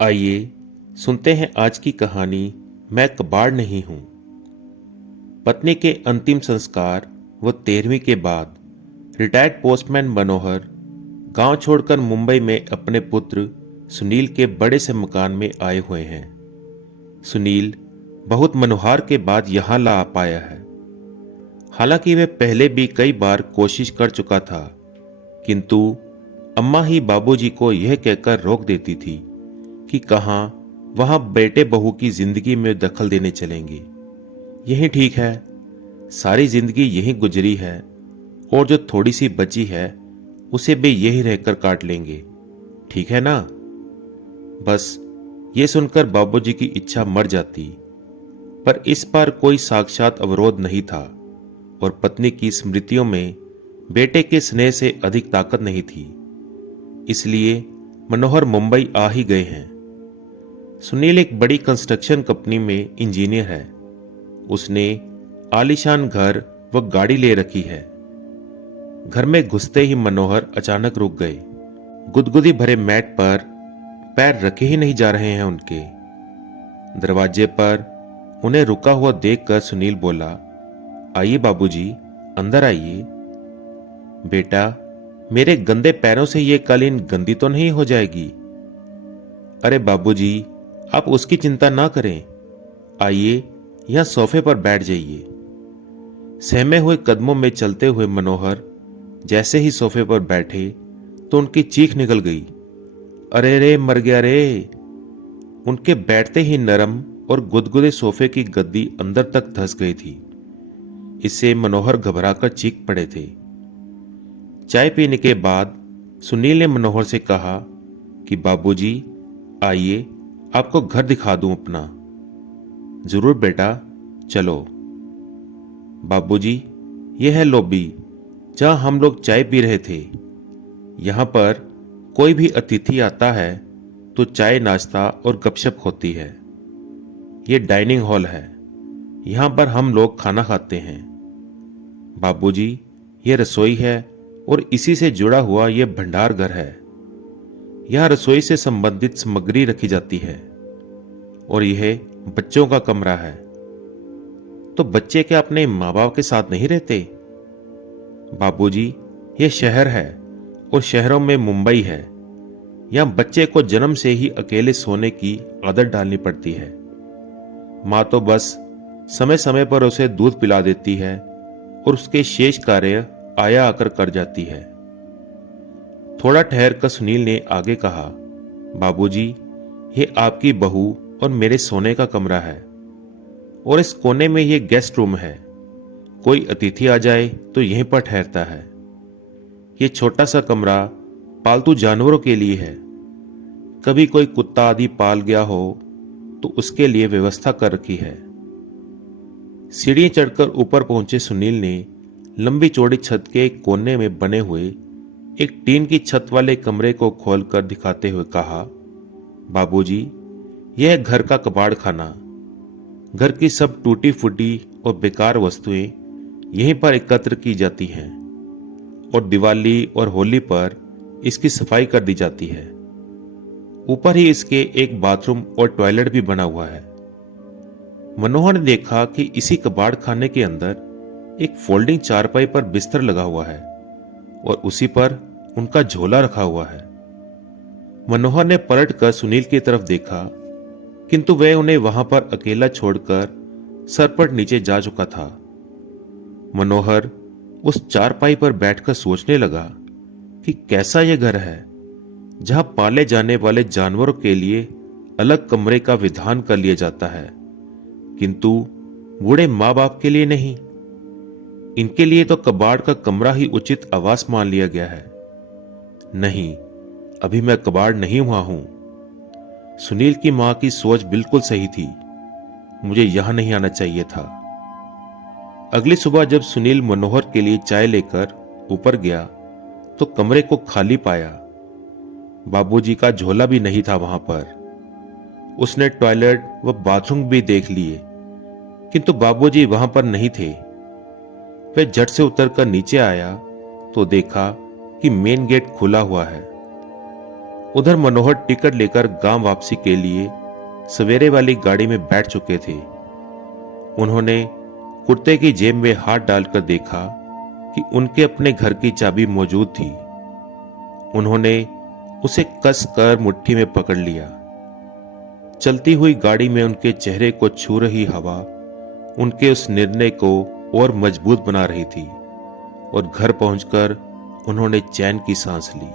आइए सुनते हैं आज की कहानी। मैं कबाड़ नहीं हूं। पत्नी के अंतिम संस्कार व 13वीं के बाद रिटायर्ड पोस्टमैन मनोहर गांव छोड़कर मुंबई में अपने पुत्र सुनील के बड़े से मकान में आए हुए हैं। सुनील बहुत मनोहार के बाद यहां ला पाया है। हालांकि वह पहले भी कई बार कोशिश कर चुका था, किंतु अम्मा ही बाबूजी को यह कहकर रोक देती थी कि कहां वहां बेटे बहू की जिंदगी में दखल देने चलेंगे। यही ठीक है, सारी जिंदगी यही गुजरी है और जो थोड़ी सी बची है उसे भी यही रहकर काट लेंगे, ठीक है ना। बस ये सुनकर बाबूजी की इच्छा मर जाती, पर इस बार कोई साक्षात अवरोध नहीं था और पत्नी की स्मृतियों में बेटे के स्नेह से अधिक ताकत नहीं थी। इसलिए मनोहर मुंबई आ ही गए हैं। सुनील एक बड़ी कंस्ट्रक्शन कंपनी में इंजीनियर है। उसने आलीशान घर व गाड़ी ले रखी है। घर में घुसते ही मनोहर अचानक रुक गए। गुदगुदी भरे मैट पर पैर रखे ही नहीं जा रहे हैं उनके। दरवाजे पर उन्हें रुका हुआ देखकर सुनील बोला, आइए बाबूजी, अंदर आइए। बेटा, मेरे गंदे पैरों से ये कालीन गंदी तो नहीं हो जाएगी? अरे बाबूजी, आप उसकी चिंता ना करें। आइए, यहां सोफे पर बैठ जाइए। सहमे हुए कदमों में चलते हुए मनोहर जैसे ही सोफे पर बैठे तो उनकी चीख निकल गई, अरे रे, मर गया रे। उनके बैठते ही नरम और गुदगुदे सोफे की गद्दी अंदर तक धंस गई थी। इससे मनोहर घबराकर चीख पड़े थे। चाय पीने के बाद सुनील ने मनोहर से कहा कि बाबूजी, आइए, आपको घर दिखा दूं अपना। जरूर बेटा, चलो। बाबूजी, यह है लॉबी जहां हम लोग चाय पी रहे थे। यहां पर कोई भी अतिथि आता है तो चाय, नाश्ता और गपशप होती है। यह डाइनिंग हॉल है, यहां पर हम लोग खाना खाते हैं। बाबूजी, यह रसोई है और इसी से जुड़ा हुआ यह भंडार घर है। यहां रसोई से संबंधित सामग्री रखी जाती है और यह बच्चों का कमरा है। तो बच्चे क्या अपने माँ बाप के साथ नहीं रहते? बाबूजी, यह शहर है और शहरों में मुंबई है। यहां बच्चे को जन्म से ही अकेले सोने की आदत डालनी पड़ती है। माँ तो बस समय समय पर उसे दूध पिला देती है और उसके शेष कार्य आया आकर कर जाती है। थोड़ा ठहर कर सुनील ने आगे कहा, बाबूजी, ये आपकी बहू और मेरे सोने का कमरा है और इस कोने में ये गेस्ट रूम है। कोई अतिथि आ जाए तो यहीं पर ठहरता है। ये छोटा सा कमरा पालतू जानवरों के लिए है। कभी कोई कुत्ता आदि पाल गया हो तो उसके लिए व्यवस्था कर रखी है। सीढ़ियां चढ़कर ऊपर पहुंचे सुनील ने लंबी चौड़ी छत के एक कोने में बने हुए एक टीन की छत वाले कमरे को खोलकर दिखाते हुए कहा, बाबूजी, यह है घर का कबाड़ खाना। घर की सब टूटी फूटी और बेकार वस्तुएं यहीं पर एकत्र की जाती हैं और दिवाली और होली पर इसकी सफाई कर दी जाती है। ऊपर ही इसके एक बाथरूम और टॉयलेट भी बना हुआ है। मनोहर ने देखा कि इसी कबाड़ खाने के अंदर एक फोल्डिंग चारपाई पर बिस्तर लगा हुआ है और उसी पर उनका झोला रखा हुआ है। मनोहर ने पलट कर सुनील की तरफ देखा, किंतु वह उन्हें वहां पर अकेला छोड़कर सरपट नीचे जा चुका था। मनोहर उस चारपाई पर बैठकर सोचने लगा कि कैसा यह घर है जहां पाले जाने वाले जानवरों के लिए अलग कमरे का विधान कर लिया जाता है, किंतु बूढ़े माँ बाप के लिए नहीं। इनके लिए तो कबाड़ का कमरा ही उचित आवास मान लिया गया है। नहीं, अभी मैं कबाड़ नहीं हुआ हूं। सुनील की मां की सोच बिल्कुल सही थी। मुझे यहां नहीं आना चाहिए था। अगली सुबह जब सुनील मनोहर के लिए चाय लेकर ऊपर गया तो कमरे को खाली पाया। बाबूजी का झोला भी नहीं था वहां पर। उसने टॉयलेट व बाथरूम भी देख लिए, किंतु बाबूजी वहां पर नहीं थे। वह झट से उतरकर नीचे आया तो देखा कि मेन गेट खुला हुआ है उधर मनोहर टिकट लेकर गांव वापसी के लिए सवेरे वाली गाड़ी में बैठ चुके थे। उन्होंने कुर्ते की जेब में हाथ डालकर देखा कि उनके अपने घर की चाबी मौजूद थी। उन्होंने उसे कस कर मुट्ठी में पकड़ लिया। चलती हुई गाड़ी में उनके चेहरे को छू रही हवा उनके उस निर्णय को और मजबूत बना रही थी और घर पहुंचकर उन्होंने चैन की सांस ली।